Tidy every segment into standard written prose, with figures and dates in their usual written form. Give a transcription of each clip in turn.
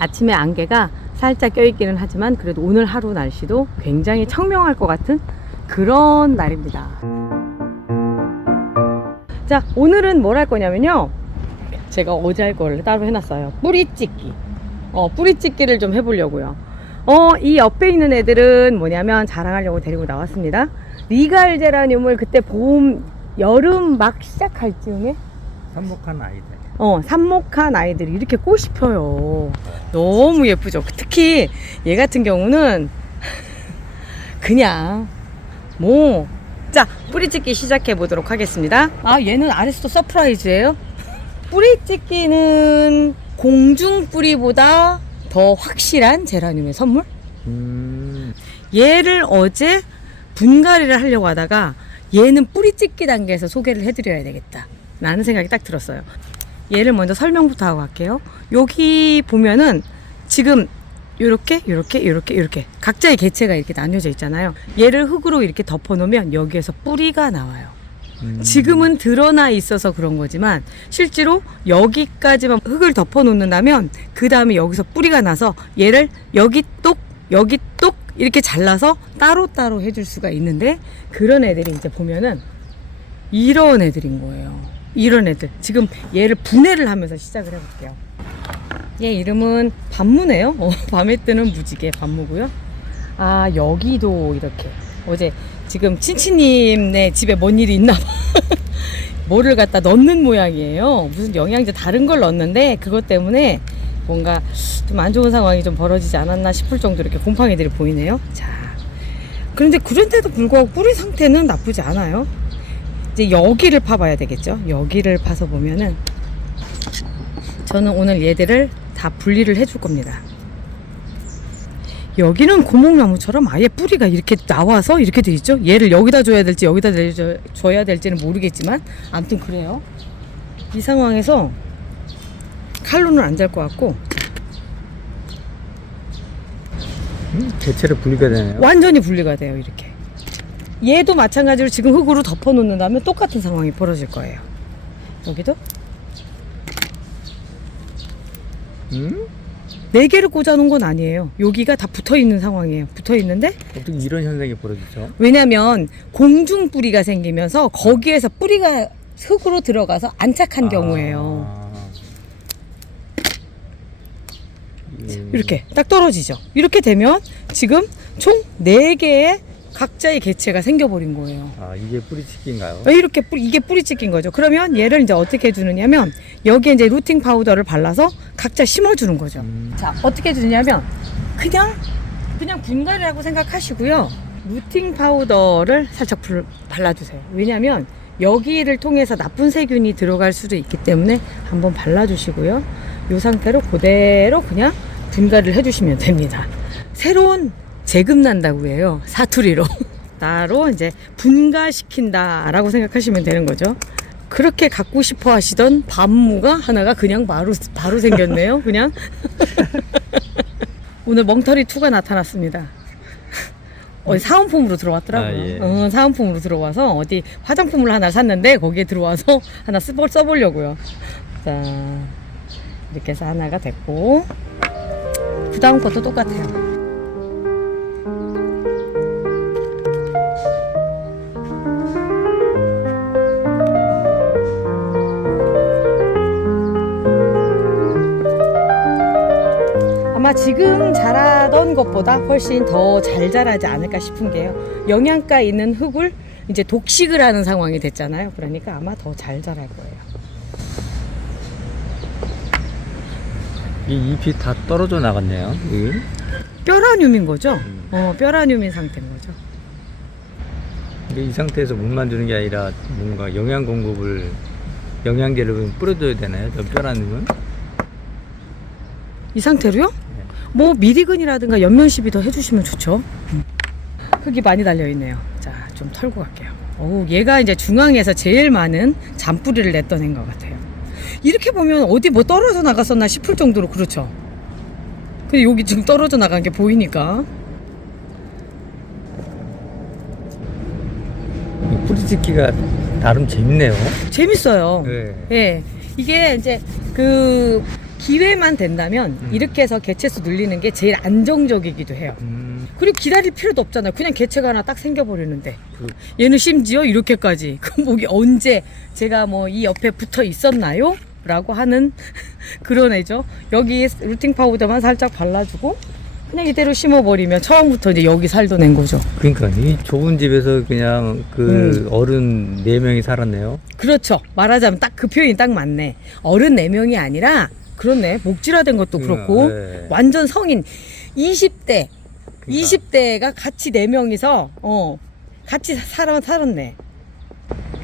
아침에 안개가 살짝 껴있기는 하지만 그래도 오늘 하루 날씨도 굉장히 청명할 것 같은 그런 날입니다. 자, 오늘은 뭘 할 거냐면요, 제가 어제 할 거를 따로 해놨어요. 뿌리찢기. 뿌리찢기를 좀 해보려고요. 이 옆에 있는 애들은 뭐냐면 자랑하려고 데리고 나왔습니다. 리갈 제라늄을 그때 봄, 여름 막 시작할 즈음에 삽목한 아이들. 삽목한 아이들이 이렇게 꽃이 펴요. 너무 예쁘죠. 특히 얘 같은 경우는 그냥 자, 뿌리찢기 시작해 보도록 하겠습니다. 얘는 아레스토 서프라이즈예요. 뿌리찢기는 공중 뿌리보다 더 확실한 제라늄의 선물. 얘를 어제 분갈이를 하려고 하다가 얘는 뿌리찢기 단계에서 소개를 해드려야 되겠다 라는 생각이 딱 들었어요. 얘를 먼저 설명부터 하고 갈게요. 여기 보면은 지금 요렇게 각자의 개체가 이렇게 나뉘어져 있잖아요. 얘를 흙으로 이렇게 덮어 놓으면 여기에서 뿌리가 나와요. 지금은 드러나 있어서 그런 거지만 실제로 여기까지만 흙을 덮어 놓는다면 그 다음에 여기서 뿌리가 나서 얘를 여기 똑 이렇게 잘라서 따로따로 해줄 수가 있는데, 그런 애들이 이제 보면은 이런 애들인 거예요. 이런 애들. 지금 얘를 분해를 하면서 시작을 해볼게요. 얘 이름은 반무네요. 밤에 뜨는 무지개 반무고요. 여기도 이렇게 어제 지금 친치님네 집에 뭔 일이 있나 봐. 뭐를 갖다 넣는 모양이에요. 무슨 영양제 다른 걸 넣었는데 그것 때문에 뭔가 좀 안 좋은 상황이 좀 벌어지지 않았나 싶을 정도로 이렇게 곰팡이들이 보이네요. 자, 그런데 그런데도 불구하고 뿌리 상태는 나쁘지 않아요. 이제 여기를 파봐야 되겠죠. 여기를 파서 보면은 저는 오늘 얘들을 다 분리를 해줄 겁니다. 여기는 고목나무처럼 아예 뿌리가 이렇게 나와서 이렇게 돼 있죠. 얘를 여기다 줘야 될지 여기다 줘야 될지는 모르겠지만 아무튼 그래요. 이 상황에서 칼로는 안 될 것 같고 개체를 분리가 되네요. 완전히 분리가 돼요. 이렇게 얘도 마찬가지로 지금 흙으로 덮어 놓는다면 똑같은 상황이 벌어질 거예요. 여기도 4개를 꽂아 놓은 건 아니에요. 여기가 다 붙어 있는 상황이에요. 붙어 있는데 어떻게 이런 현상이 벌어지죠? 왜냐면 공중 뿌리가 생기면서 거기에서 뿌리가 흙으로 들어가서 안착한 경우예요. 이렇게 딱 떨어지죠. 이렇게 되면 지금 총 4개의 각자의 개체가 생겨버린 거예요. 이게 뿌리찢기인가요? 이렇게 이게 뿌리찢긴 거죠. 그러면 얘를 이제 어떻게 해주느냐면 여기에 이제 루팅 파우더를 발라서 각자 심어주는 거죠. 자, 어떻게 해주냐면 그냥 분갈이라고 생각하시고요. 루팅 파우더를 살짝 발라주세요. 왜냐면 여기를 통해서 나쁜 세균이 들어갈 수도 있기 때문에 한번 발라주시고요. 이 상태로 그대로 그냥 분갈이를 해주시면 됩니다. 새로운 재금 난다고 해요. 사투리로. 따로 이제 분갈시킨다 라고 생각하시면 되는 거죠. 그렇게 갖고 싶어 하시던 반무가 하나가 그냥 바로 생겼네요. 그냥. 오늘 멍터리 2가 나타났습니다. 어디 사은품으로 들어왔더라고요. 예. 사은품으로 들어와서 어디 화장품을 하나 샀는데 거기에 들어와서 하나 써보려고요. 자, 이렇게 해서 하나가 됐고, 그 다음 것도 똑같아요. 아마 지금 자라던 것보다 훨씬 더 잘 자라지 않을까 싶은 게요. 영양가 있는 흙을 이제 독식을 하는 상황이 됐잖아요. 그러니까 아마 더 잘 자랄 거예요. 이 잎이 다 떨어져 나갔네요. 뼈라늄인 거죠? 뼈라늄인 상태인 거죠. 근데 이 상태에서 물만 주는 게 아니라 뭔가 영양 공급을, 영양제를 뿌려줘야 되나요? 저 뼈라늄은? 이 상태로요? 뭐 미리근이라든가 연면시비 더 해주시면 좋죠. 흙이 많이 달려있네요. 자, 좀 털고 갈게요. 얘가 이제 중앙에서 제일 많은 잔뿌리를 냈던 애인 것 같아요. 이렇게 보면 어디 뭐 떨어져 나갔었나 싶을 정도로 그렇죠. 근데 여기 지금 떨어져 나간 게 보이니까. 뿌리찢기가 나름 재밌네요. 재밌어요. 네. 예. 이게 이제 그 기회만 된다면 이렇게 해서 개체수 늘리는 게 제일 안정적이기도 해요. 그리고 기다릴 필요도 없잖아요. 그냥 개체가 하나 딱 생겨버리는데. 얘는 심지어 이렇게까지. 그럼 목이 언제 제가 뭐 이 옆에 붙어 있었나요? 라고 하는 그런 애죠. 여기 루팅 파우더만 살짝 발라주고 그냥 이대로 심어버리면 처음부터 이제 여기 살도 낸 거죠. 그러니까 이 좁은 집에서 그냥 그 어른 4명이 살았네요. 그렇죠. 말하자면 딱 그 표현이 딱 맞네. 어른 4명이 아니라 그렇네. 목질화된 것도 그렇고 네. 완전 성인 20대 그러니까. 20대가 같이 4명이서 같이 살았네.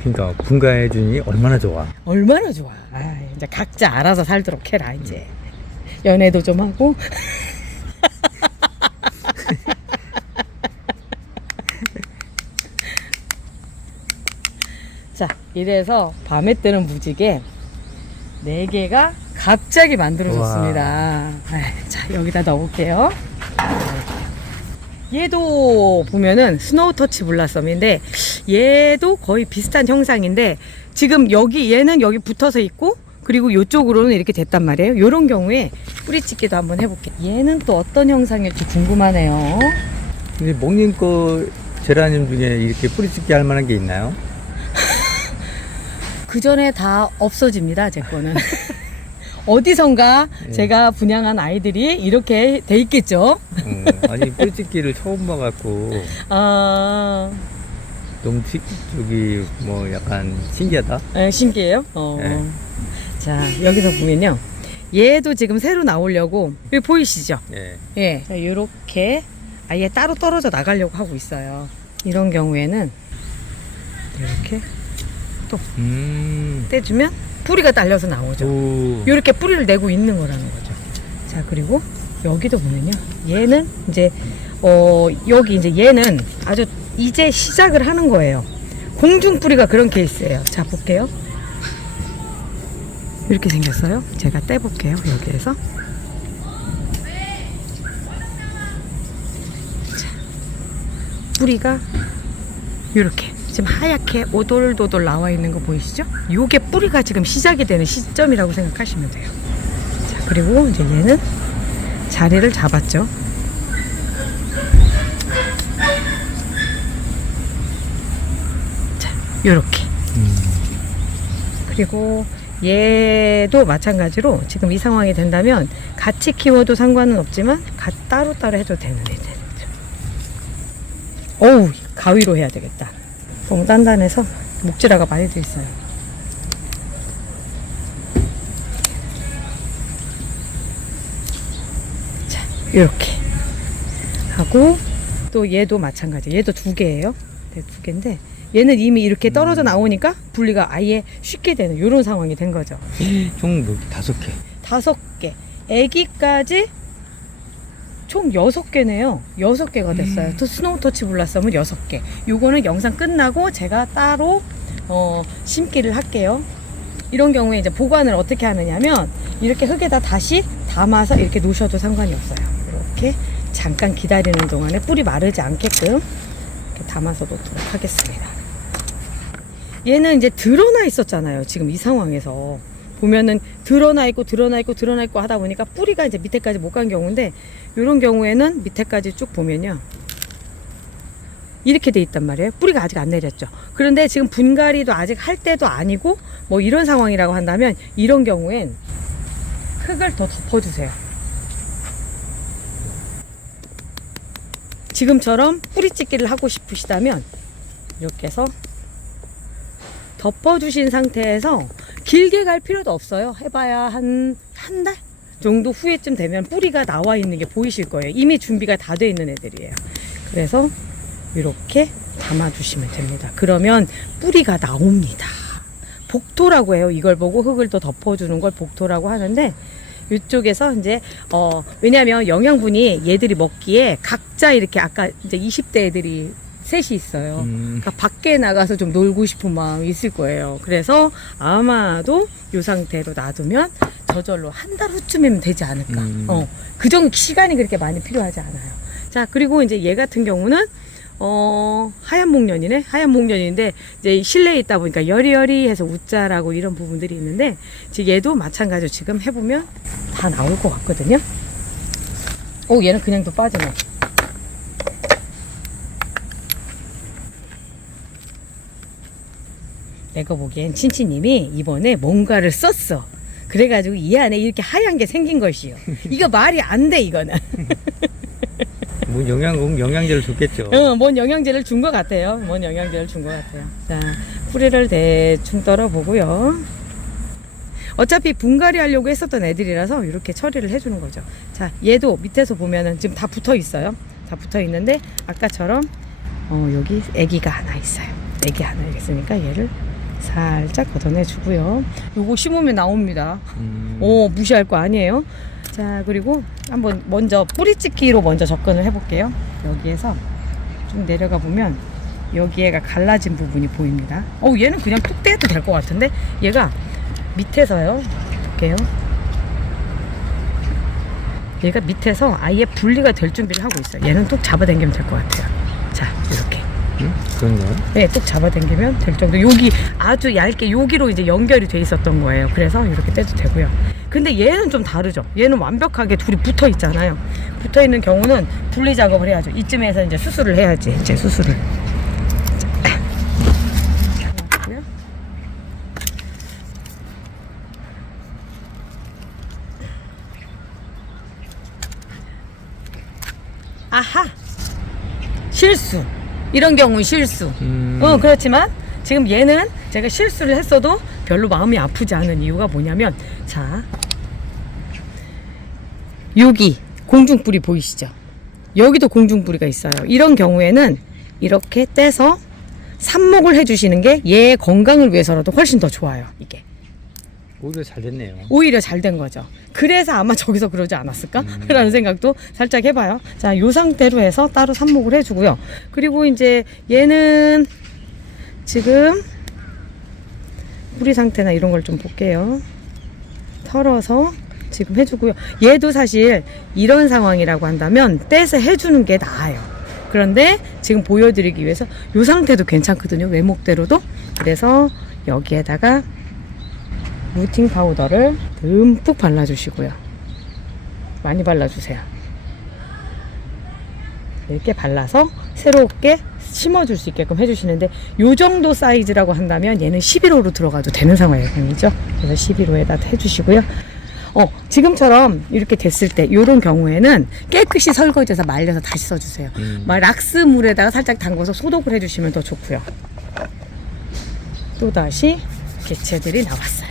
그러니까 분가해 주니 얼마나 좋아. 얼마나 좋아. 아, 이제 각자 알아서 살도록 해라 이제. 연애도 좀 하고. 자, 이래서 밤에 뜨는 무지개 4개가 갑자기 만들어졌습니다. 자, 여기다 넣을게요. 얘도 보면은 스노우 터치 블라썸인데 얘도 거의 비슷한 형상인데 지금 여기 얘는 여기 붙어서 있고 그리고 이쪽으로는 이렇게 됐단 말이에요. 요런 경우에 뿌리찍기도 한번 해볼게요. 얘는 또 어떤 형상일지 궁금하네요. 근데 목님 거 제라늄 중에 이렇게 뿌리찍기 할 만한 게 있나요? 그 전에 다 없어집니다, 제 거는. 어디선가 제가 분양한 아이들이 이렇게 돼 있겠죠? 아니 뿌리찍기를 처음 봐갖고 아, 너무 저기 뭐 약간 신기하다. 네, 신기해요. 네. 자, 여기서 보면요. 얘도 지금 새로 나오려고, 여기 보이시죠? 예. 예. 이렇게 아예 따로 떨어져 나가려고 하고 있어요. 이런 경우에는 이렇게 떼주면 뿌리가 딸려서 나오죠. 오. 이렇게 뿌리를 내고 있는 거라는 거죠. 자, 그리고 여기도 보면요. 얘는 이제 여기 이제 얘는 아주 이제 시작을 하는 거예요. 공중 뿌리가 그런 케이스예요. 자, 볼게요. 이렇게 생겼어요. 제가 떼볼게요. 여기에서. 자, 뿌리가 이렇게 지금 하얗게 오돌도돌 나와 있는 거 보이시죠? 요게 뿌리가 지금 시작이 되는 시점이라고 생각하시면 돼요. 자, 그리고 이제 얘는 자리를 잡았죠. 자, 요렇게. 그리고 얘도 마찬가지로 지금 이 상황이 된다면 같이 키워도 상관은 없지만 따로따로 해도 되는 애들이죠. 어우, 가위로 해야 되겠다. 너무 단단해서 목질화가 많이 돼 있어요. 자, 이렇게 하고 또 얘도 마찬가지. 얘도 2개예요. 네, 2개인데 얘는 이미 이렇게 떨어져 나오니까 분리가 아예 쉽게 되는 이런 상황이 된 거죠. 총 5개. 5개. 애기까지 총 6개네요. 6개가 됐어요. 또 스노우 터치 블라썸은 6개. 요거는 영상 끝나고 제가 따로 심기를 할게요. 이런 경우에 이제 보관을 어떻게 하느냐면 이렇게 흙에다 다시 담아서 이렇게 놓으셔도 상관이 없어요. 이렇게 잠깐 기다리는 동안에 뿌리 마르지 않게끔 이렇게 담아서 놓도록 하겠습니다. 얘는 이제 드러나 있었잖아요. 지금 이 상황에서 보면은 드러나 있고 하다 보니까 뿌리가 이제 밑에까지 못 간 경우인데, 이런 경우에는 밑에까지 쭉 보면요, 이렇게 돼 있단 말이에요. 뿌리가 아직 안 내렸죠. 그런데 지금 분갈이도 아직 할 때도 아니고 뭐 이런 상황이라고 한다면, 이런 경우엔 흙을 더 덮어주세요. 지금처럼 뿌리찍기를 하고 싶으시다면 이렇게 해서 덮어주신 상태에서 길게 갈 필요도 없어요. 해봐야 한 달 정도 후에쯤 되면 뿌리가 나와 있는 게 보이실 거예요. 이미 준비가 다 돼 있는 애들이에요. 그래서 이렇게 담아주시면 됩니다. 그러면 뿌리가 나옵니다. 복토라고 해요. 이걸 보고 흙을 더 덮어주는 걸 복토라고 하는데, 이쪽에서 이제 왜냐하면 영양분이 얘들이 먹기에 각자 이렇게 아까 이제 20대 애들이 셋이 있어요. 그러니까 밖에 나가서 좀 놀고 싶은 마음이 있을 거예요. 그래서 아마도 이 상태로 놔두면 저절로 한 달 후쯤이면 되지 않을까. 그 정도 시간이 그렇게 많이 필요하지 않아요. 자, 그리고 이제 얘 같은 경우는 하얀 목련이네. 하얀 목련인데 이제 실내에 있다 보니까 여리여리해서 웃자라고 이런 부분들이 있는데 지금 얘도 마찬가지로 지금 해보면 다 나올 것 같거든요. 오, 얘는 그냥 또 빠지네. 내가 보기엔 친치님이 이번에 뭔가를 썼어. 그래가지고 이 안에 이렇게 하얀 게 생긴 것이요. 이거 말이 안 돼, 이거는. 뭐 영양제를 줬겠죠. 뭔 영양제를 준 것 같아요. 뭔 영양제를 준 것 같아요. 자, 뿌리를 대충 떨어보고요. 어차피 분갈이 하려고 했었던 애들이라서 이렇게 처리를 해주는 거죠. 자, 얘도 밑에서 보면은 지금 다 붙어 있어요. 다 붙어 있는데 아까처럼 여기 애기가 하나 있어요. 애기 하나 있으니까 얘를 살짝 걷어내 주고요. 요거 심으면 나옵니다. 무시할 거 아니에요. 자, 그리고 한번 먼저 뿌리찍기로 먼저 접근을 해볼게요. 여기에서 좀 내려가 보면 여기에가 갈라진 부분이 보입니다. 얘는 그냥 뚝 떼도 될 것 같은데 얘가 밑에서요. 볼게요. 얘가 밑에서 아예 분리가 될 준비를 하고 있어요. 얘는 뚝 잡아당기면 될 것 같아요. 자, 이렇게. 그렇네요. 네, 뚝 잡아당기면 될 정도. 여기 아주 얇게 여기로 이제 연결이 돼 있었던 거예요. 그래서 이렇게 떼도 되고요. 근데 얘는 좀 다르죠. 얘는 완벽하게 둘이 붙어 있잖아요. 붙어 있는 경우는 분리 작업을 해야죠. 이쯤에서 이제 수술을 해야지. 이제 수술을. 아하! 실수. 이런 경우는 실수. 그렇지만 지금 얘는 제가 실수를 했어도 별로 마음이 아프지 않은 이유가 뭐냐면, 자, 여기 공중뿌리 보이시죠? 여기도 공중뿌리가 있어요. 이런 경우에는 이렇게 떼서 삽목을 해주시는 게 얘 건강을 위해서라도 훨씬 더 좋아요. 이게 오히려 잘 됐네요. 오히려 잘 된 거죠. 그래서 아마 저기서 그러지 않았을까? 라는 생각도 살짝 해봐요. 자, 이 상태로 해서 따로 삽목을 해주고요. 그리고 이제 얘는 지금 뿌리 상태나 이런 걸 좀 볼게요. 털어서 지금 해주고요. 얘도 사실 이런 상황이라고 한다면 떼서 해주는 게 나아요. 그런데 지금 보여드리기 위해서 이 상태도 괜찮거든요. 외목대로도. 그래서 여기에다가 루팅 파우더를 듬뿍 발라주시고요. 많이 발라주세요. 이렇게 발라서 새롭게 심어줄 수 있게끔 해주시는데, 요 정도 사이즈라고 한다면 얘는 11호로 들어가도 되는 상황이죠. 그래서 11호에다 해주시고요. 지금처럼 이렇게 됐을 때 요런 경우에는 깨끗이 설거지해서 말려서 다시 써주세요. 락스 물에다가 살짝 담궈서 소독을 해주시면 더 좋고요. 또다시 개체들이 나왔어요.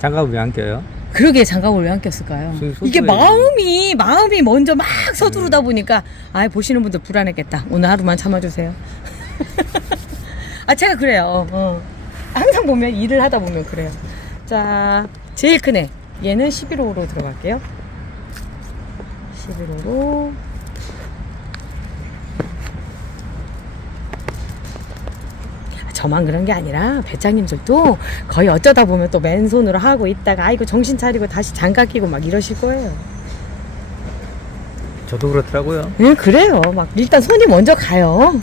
장갑을 왜 안 껴요? 그러게 장갑을 왜 안 꼈을까요? 이게 마음이 먼저 막 서두르다 보니까 보시는 분들 불안했겠다. 오늘 하루만 참아주세요. 제가 그래요. 항상 보면 일을 하다 보면 그래요. 자, 제일 큰 애 얘는 11호로 들어갈게요. 11호로 저만 그런 게 아니라 배짱님들도 거의 어쩌다 보면 또 맨손으로 하고 있다가 아이고 정신 차리고 다시 장갑 끼고 막 이러실 거예요. 저도 그렇더라고요. 네, 그래요. 막 일단 손이 먼저 가요.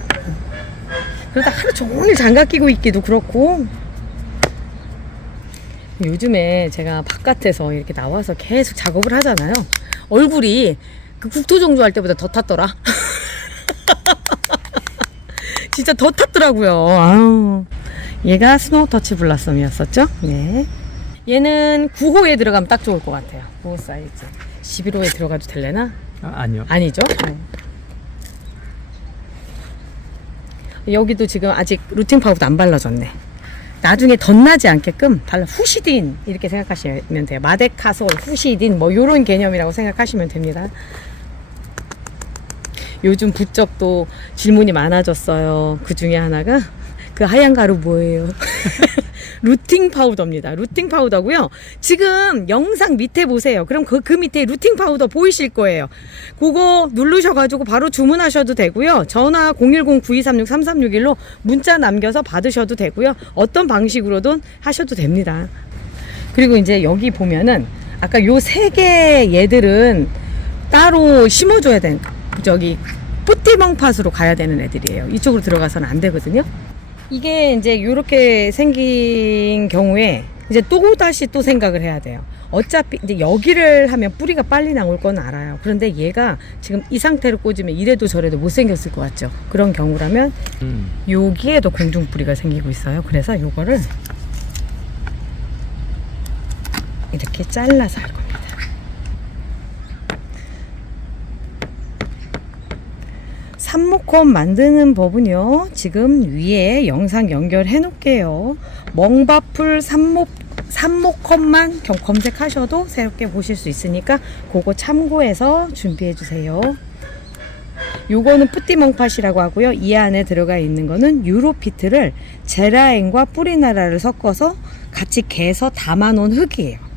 그러다 하루 종일 장갑 끼고 있기도 그렇고. 요즘에 제가 바깥에서 이렇게 나와서 계속 작업을 하잖아요. 얼굴이 그 국토종주 할 때보다 더 탔더라. 진짜 더 탔더라고요. 아유. 얘가 스노우 터치 블라썸이었었죠. 네. 얘는 9호에 들어가면 딱 좋을 것 같아요. 9호 사이즈. 11호에 들어가도 될래나? 아니요. 아니죠. 네. 여기도 지금 아직 루팅 파우더 안 발라졌네. 나중에 덧나지 않게끔 후시딘 이렇게 생각하시면 돼요. 마데카솔, 후시딘 뭐 요런 개념이라고 생각하시면 됩니다. 요즘 부쩍 또 질문이 많아졌어요. 그 중에 하나가 그 하얀 가루 뭐예요? 루팅 파우더입니다. 루팅 파우더고요. 지금 영상 밑에 보세요. 그럼 그 밑에 루팅 파우더 보이실 거예요. 그거 누르셔가지고 바로 주문하셔도 되고요. 전화 010-9236-3361로 문자 남겨서 받으셔도 되고요. 어떤 방식으로든 하셔도 됩니다. 그리고 이제 여기 보면은 아까 요 3개 얘들은 따로 심어줘야 되는, 저기 푸티멍팟으로 가야 되는 애들이에요. 이쪽으로 들어가서는 안 되거든요. 이게 이제 이렇게 생긴 경우에 이제 또 다시 또 생각을 해야 돼요. 어차피 이제 여기를 하면 뿌리가 빨리 나올 건 알아요. 그런데 얘가 지금 이 상태로 꽂으면 이래도 저래도 못생겼을 것 같죠. 그런 경우라면 여기에도 공중뿌리가 생기고 있어요. 그래서 요거를 이렇게 잘라서 할 겁니다. 삽목컴 만드는 법은요, 지금 위에 영상 연결해 놓을게요. 멍바풀 삽목컴만 검색하셔도 새롭게 보실 수 있으니까 그거 참고해서 준비해 주세요. 요거는 푸띠멍팟이라고 하고요. 이 안에 들어가 있는 거는 유로피트를 제라엔과 뿌리나라를 섞어서 같이 개서 담아 놓은 흙이에요.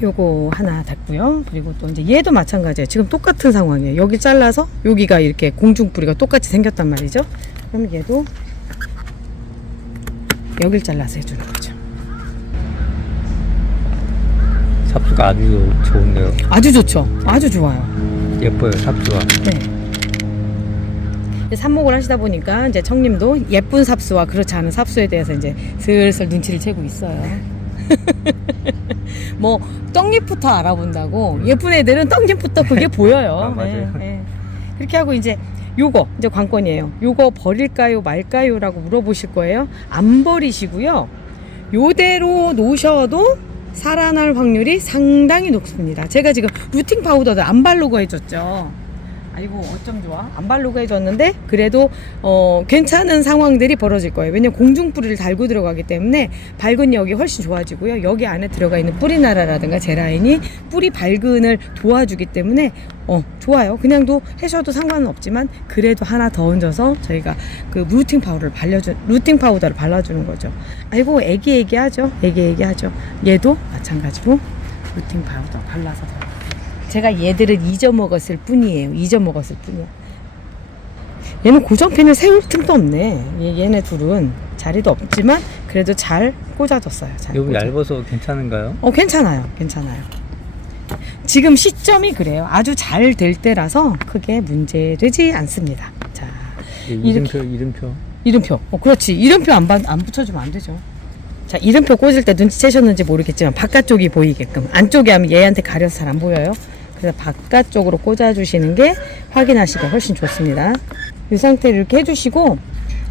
요거 하나 닫고요. 그리고 또 이제 얘도 마찬가지예요. 지금 똑같은 상황이에요. 여기 잘라서 여기가 이렇게 공중뿌리가 똑같이 생겼단 말이죠. 그럼 얘도 여길 잘라서 해주는 거죠. 삽수가 아주 좋은데요. 아주 좋죠. 아주 좋아요. 예뻐요, 삽수가. 네. 삽목을 하시다 보니까 이제 청님도 예쁜 삽수와 그렇지 않은 삽수에 대해서 이제 슬슬 눈치를 채고 있어요. 뭐 떡잎부터 알아본다고. 예쁜 애들은 떡잎부터 그게 보여요. 아, 맞아요. 네, 네. 그렇게 하고 이제 요거 이제 관건이에요. 요거 버릴까요 말까요 라고 물어보실 거예요. 안 버리시고요, 요대로 놓으셔도 살아날 확률이 상당히 높습니다. 제가 지금 루팅 파우더를 안 바르고 해줬죠. 아이고 어쩜 좋아. 안 바르고 해줬는데 그래도 괜찮은 상황들이 벌어질 거예요. 왜냐면 공중뿌리를 달고 들어가기 때문에 발근력이 훨씬 좋아지고요. 여기 안에 들어가 있는 뿌리나라라든가 제라인이 뿌리 발근을 도와주기 때문에 좋아요. 그냥도 해셔도 상관은 없지만 그래도 하나 더 얹어서 저희가 그 루팅 파우더를 발라주는 거죠. 아이고 애기하죠. 애기하죠. 얘도 마찬가지로 루팅 파우더 발라서 제가 얘들을 잊어먹었을 뿐이에요. 잊어먹었을 뿐이야. 얘는 고정핀을 세울 틈도 없네. 얘네 둘은 자리도 없지만 그래도 잘 꽂아줬어요. 여기 얇아서 괜찮은가요? 괜찮아요. 지금 시점이 그래요. 아주 잘 될 때라서 크게 문제되지 않습니다. 자, 이름표. 그렇지. 이름표 안 붙여주면 안 되죠. 자, 이름표 꽂을 때 눈치채셨는지 모르겠지만 바깥쪽이 보이게끔, 안쪽에 하면 얘한테 가려서 잘 안 보여요. 그래서 바깥쪽으로 꽂아주시는 게 확인하시기가 훨씬 좋습니다. 이 상태로 이렇게 해주시고,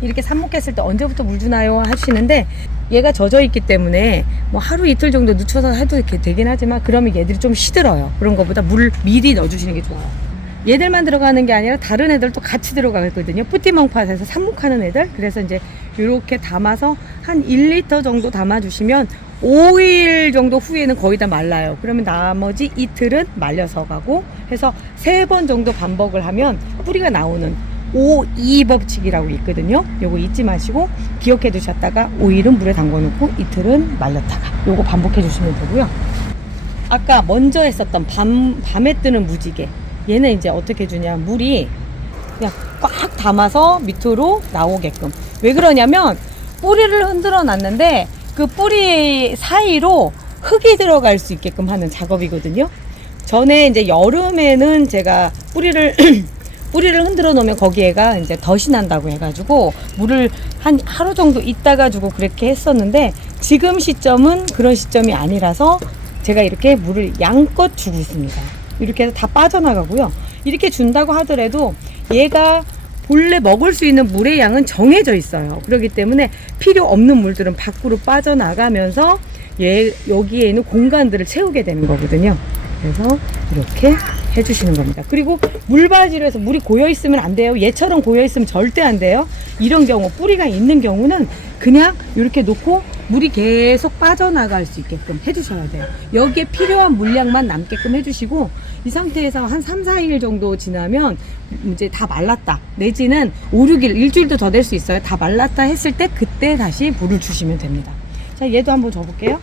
이렇게 삽목했을 때 언제부터 물 주나요 하시는데, 얘가 젖어 있기 때문에 뭐 하루 이틀 정도 늦춰서 해도 이렇게 되긴 하지만 그러면 얘들이 좀 시들어요. 그런 것보다 물을 미리 넣어주시는 게 좋아요. 얘들만 들어가는 게 아니라 다른 애들도 같이 들어가거든요. 푸띠멍팟에서 삽목하는 애들. 그래서 이제 이렇게 담아서 한 1리터 정도 담아주시면 5일 정도 후에는 거의 다 말라요. 그러면 나머지 이틀은 말려서 가고 해서 3번 정도 반복을 하면 뿌리가 나오는 5-2 법칙이라고 있거든요. 요거 잊지 마시고 기억해 두셨다가 5일은 물에 담궈 놓고 이틀은 말렸다가 요거 반복해 주시면 되고요. 아까 먼저 했었던 밤에 뜨는 무지개, 얘는 이제 어떻게 주냐, 물이 그냥 꽉 담아서 밑으로 나오게끔. 왜 그러냐면 뿌리를 흔들어 놨는데 그 뿌리 사이로 흙이 들어갈 수 있게끔 하는 작업이거든요. 전에 이제 여름에는 제가 뿌리를 흔들어 놓으면 거기에가 이제 덫이 난다고 해가지고 물을 한 하루 정도 있다가 주고 그렇게 했었는데, 지금 시점은 그런 시점이 아니라서 제가 이렇게 물을 양껏 주고 있습니다. 이렇게 해서 다 빠져나가고요. 이렇게 준다고 하더라도 얘가 본래 먹을 수 있는 물의 양은 정해져 있어요. 그렇기 때문에 필요 없는 물들은 밖으로 빠져나가면서 여기에 있는 공간들을 채우게 되는 거거든요. 그래서 이렇게 해주시는 겁니다. 그리고 물바지로 해서 물이 고여 있으면 안 돼요. 얘처럼 고여 있으면 절대 안 돼요. 이런 경우, 뿌리가 있는 경우는 그냥 이렇게 놓고 물이 계속 빠져나갈 수 있게끔 해주셔야 돼요. 여기에 필요한 물량만 남게끔 해주시고, 이 상태에서 한 3-4일 정도 지나면 이제 다 말랐다, 내지는 5-6일, 일주일도 더 될 수 있어요. 다 말랐다 했을 때 그때 다시 물을 주시면 됩니다. 자, 얘도 한번 줘볼게요.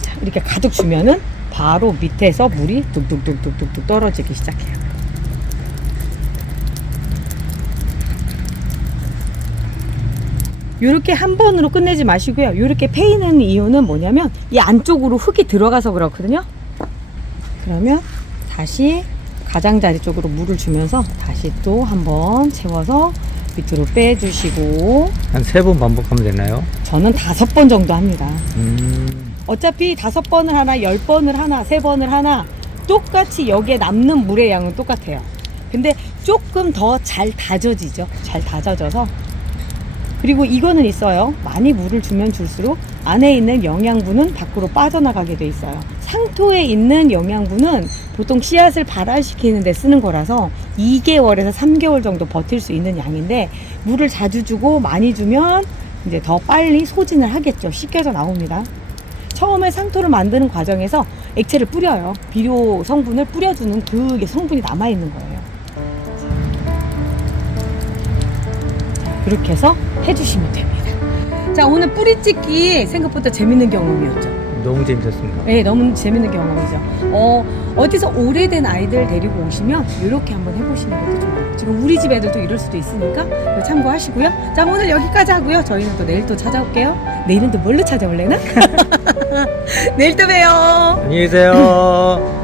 자, 이렇게 가득 주면은 바로 밑에서 물이 뚝뚝뚝뚝뚝 떨어지기 시작해요. 이렇게 한 번으로 끝내지 마시고요. 이렇게 패이는 이유는 뭐냐면 이 안쪽으로 흙이 들어가서 그렇거든요. 그러면 다시 가장자리 쪽으로 물을 주면서 다시 또 한 번 채워서 밑으로 빼주시고, 한 3번 반복하면 되나요? 저는 5번 정도 합니다. 어차피 5번을 하나, 10번을 하나, 3번을 하나 똑같이 여기에 남는 물의 양은 똑같아요. 근데 조금 더 잘 다져지죠. 잘 다져져서. 그리고 이거는 있어요. 많이 물을 주면 줄수록 안에 있는 영양분은 밖으로 빠져나가게 돼 있어요. 상토에 있는 영양분은 보통 씨앗을 발화시키는 데 쓰는 거라서 2개월에서 3개월 정도 버틸 수 있는 양인데, 물을 자주 주고 많이 주면 이제 더 빨리 소진을 하겠죠. 씻겨져 나옵니다. 처음에 상토를 만드는 과정에서 액체를 뿌려요. 비료 성분을 뿌려주는 그 성분이 남아있는 거예요. 자, 그렇게 해서 해주시면 됩니다. 자, 오늘 뿌리 찍기 생각보다 재밌는 경험이었죠. 너무 재밌었습니다. 네, 너무 재밌는 경험이죠. 어디서 오래된 아이들 데리고 오시면 이렇게 한번 해보시는 것도 좋아요. 지금 우리 집 애들도 이럴 수도 있으니까 이거 참고하시고요. 자, 오늘 여기까지 하고요. 저희는 또 내일 또 찾아올게요. 내일은 또 뭘로 찾아올래나? 내일 또 봬요. 안녕히 계세요.